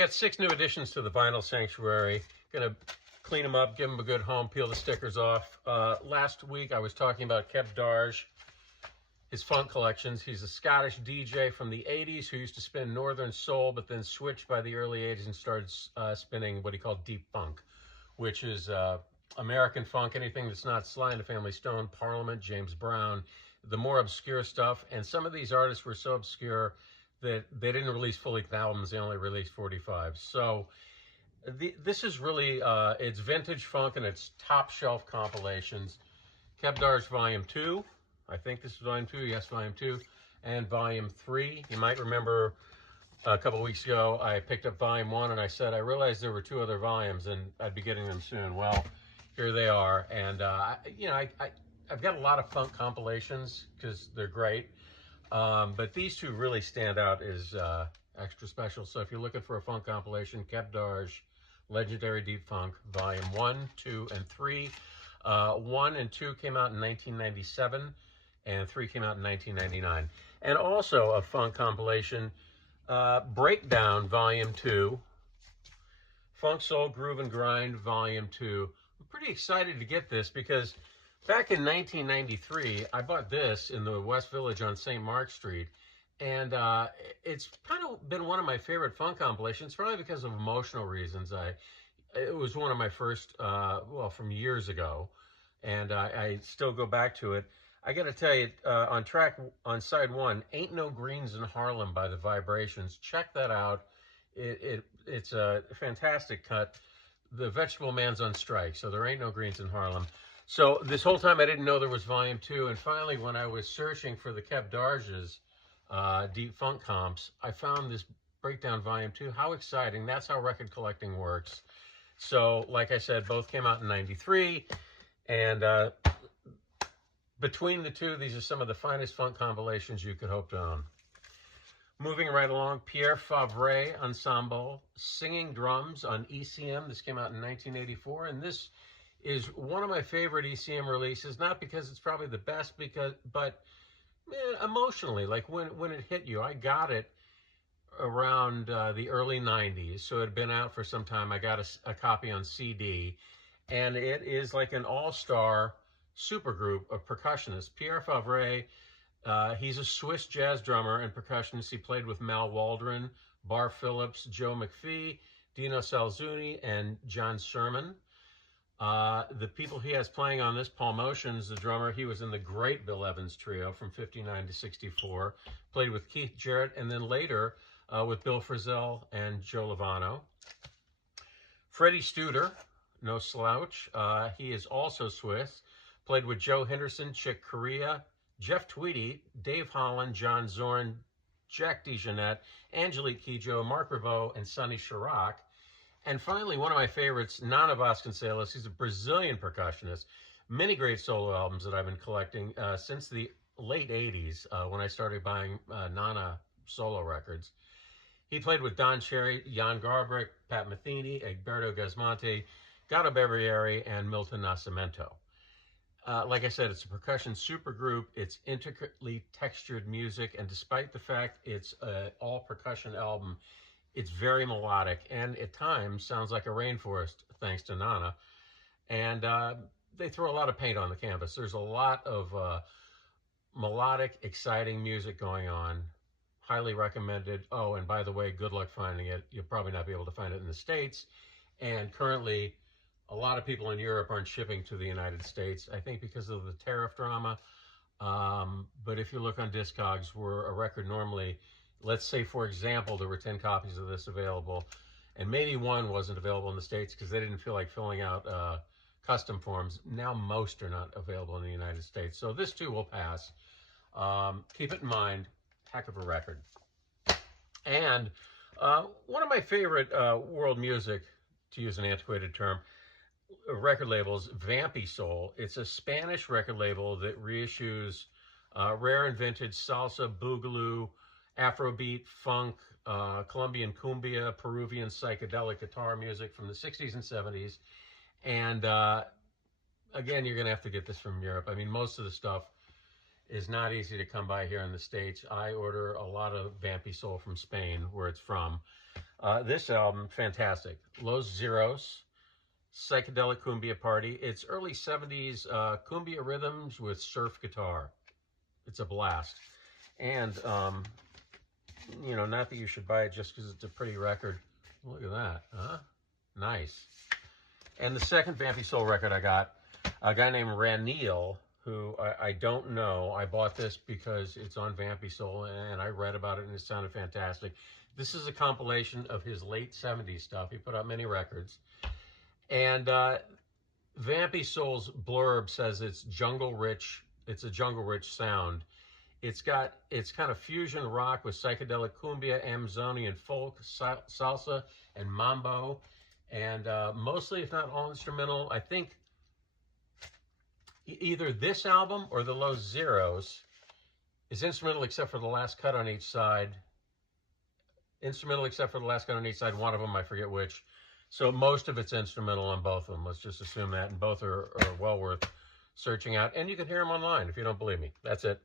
got 6 new additions to the Vinyl Sanctuary. Gonna clean them up, give them a good home, peel the stickers off. Last week I was talking about Kev Darge, his funk collections. He's a Scottish DJ from the 80s who used to spin Northern Soul, but then switched by the early 80s and started spinning what he called deep funk, which is American funk, anything that's not Sly and the Family Stone, Parliament, James Brown, the more obscure stuff. And some of these artists were so obscure that they didn't release full-length albums, they only released 45. So this is really, it's vintage funk and it's top shelf compilations. Kev Darge Volume 2, I think this is Volume 2, yes, Volume 2, and Volume 3. You might remember a couple of weeks ago, I picked up Volume 1 and I said, I realized there were 2 other volumes and I'd be getting them soon. Well, here they are. And, I've got a lot of funk compilations because they're great. But these 2 really stand out as extra special. So if you're looking for a funk compilation, Kev Darge, Legendary Deep Funk, Volume 1, 2, and 3. 1 and 2 came out in 1997, and 3 came out in 1999. And also a funk compilation, Breakdown, Volume 2, Funk, Soul, Groove, and Grind, Volume 2. I'm pretty excited to get this because back in 1993, I bought this in the West Village on St. Mark Street, and it's kind of been one of my favorite funk compilations, probably because of emotional reasons. It was one of my first, from years ago, and I still go back to it. I got to tell you, on side 1, Ain't No Greens in Harlem by the Vibrations. Check that out. It's a fantastic cut. The Vegetable Man's on strike, so there ain't no greens in Harlem. So this whole time I didn't know there was Volume 2, and finally when I was searching for the Kev Darge's Deep Funk comps, I found this Breakdown Volume 2. How exciting. That's how record collecting works. So, like I said, both came out in 93, and between the 2, these are some of the finest funk compilations you could hope to own. Moving right along, Pierre Favre Ensemble, Singing Drums on ECM. This came out in 1984, and this is one of my favorite ECM releases, not because it's probably the best, but man, emotionally, like when it hit you. I got it around the early 90s, so it had been out for some time. I got a copy on CD, and it is like an all-star supergroup of percussionists. Pierre Favre, he's a Swiss jazz drummer and percussionist. He played with Mal Waldron, Bar Phillips, Joe McPhee, Dino Salzuni, and John Sherman. The people he has playing on this, Paul Motion's the drummer. He was in the great Bill Evans trio from 59 to 64. Played with Keith Jarrett, and then later with Bill Frisell and Joe Lovano. Freddie Studer, no slouch. He is also Swiss. Played with Joe Henderson, Chick Corea, Jeff Tweedy, Dave Holland, John Zorn, Jack DeJohnette, Angelique Kidjo, Mark Ribot, and Sonny Chirac. And finally, one of my favorites, Nana Vasconcelos. He's a Brazilian percussionist. Many great solo albums that I've been collecting since the late 80s when I started buying Nana solo records. He played with Don Cherry, Jan Garbarek, Pat Metheny, Egberto Gismonti, Gato Barbieri, and Milton Nascimento. Like I said, it's a percussion supergroup. It's intricately textured music, and despite the fact it's an all-percussion album, it's very melodic, and at times sounds like a rainforest, thanks to Nana. And they throw a lot of paint on the canvas. There's a lot of melodic, exciting music going on. Highly recommended. Oh, and by the way, good luck finding it. You'll probably not be able to find it in the States. And currently, a lot of people in Europe aren't shipping to the United States, I think because of the tariff drama. But if you look on Discogs, where a record normally, let's say, for example, there were 10 copies of this available, and maybe 1 wasn't available in the States because they didn't feel like filling out custom forms. Now most are not available in the United States. So this too will pass. Keep it in mind, heck of a record. And one of my favorite world music, to use an antiquated term, record labels, vampisoul. It's a Spanish record label that reissues rare and vintage salsa, boogaloo, Afrobeat, funk, Colombian cumbia, Peruvian psychedelic guitar music from the 60s and 70s. And again, you're going to have to get this from Europe. I mean, most of the stuff is not easy to come by here in the States. I order a lot of vampisoul from Spain, where it's from. This album, fantastic. Los Zeros, Psychedelic Cumbia Party. It's early 70s cumbia rhythms with surf guitar. It's a blast. And, you know, not that you should buy it just because it's a pretty record. Look at that, huh? Nice. And the second vampisoul record I got, a guy named Ranil, who I don't know. I bought this because it's on vampisoul, and I read about it, and it sounded fantastic. This is a compilation of his late 70s stuff. He put out many records. And vampisoul's blurb says it's jungle rich. It's a jungle rich sound. It's kind of fusion rock with psychedelic cumbia, Amazonian folk, salsa, and mambo. And mostly, if not all, instrumental. I think either this album or the Los Zeros is instrumental except for the last cut on each side. Instrumental except for the last cut on each side. One of them, I forget which. So most of it's instrumental on both of them. Let's just assume that. And both are well worth searching out. And you can hear them online if you don't believe me. That's it.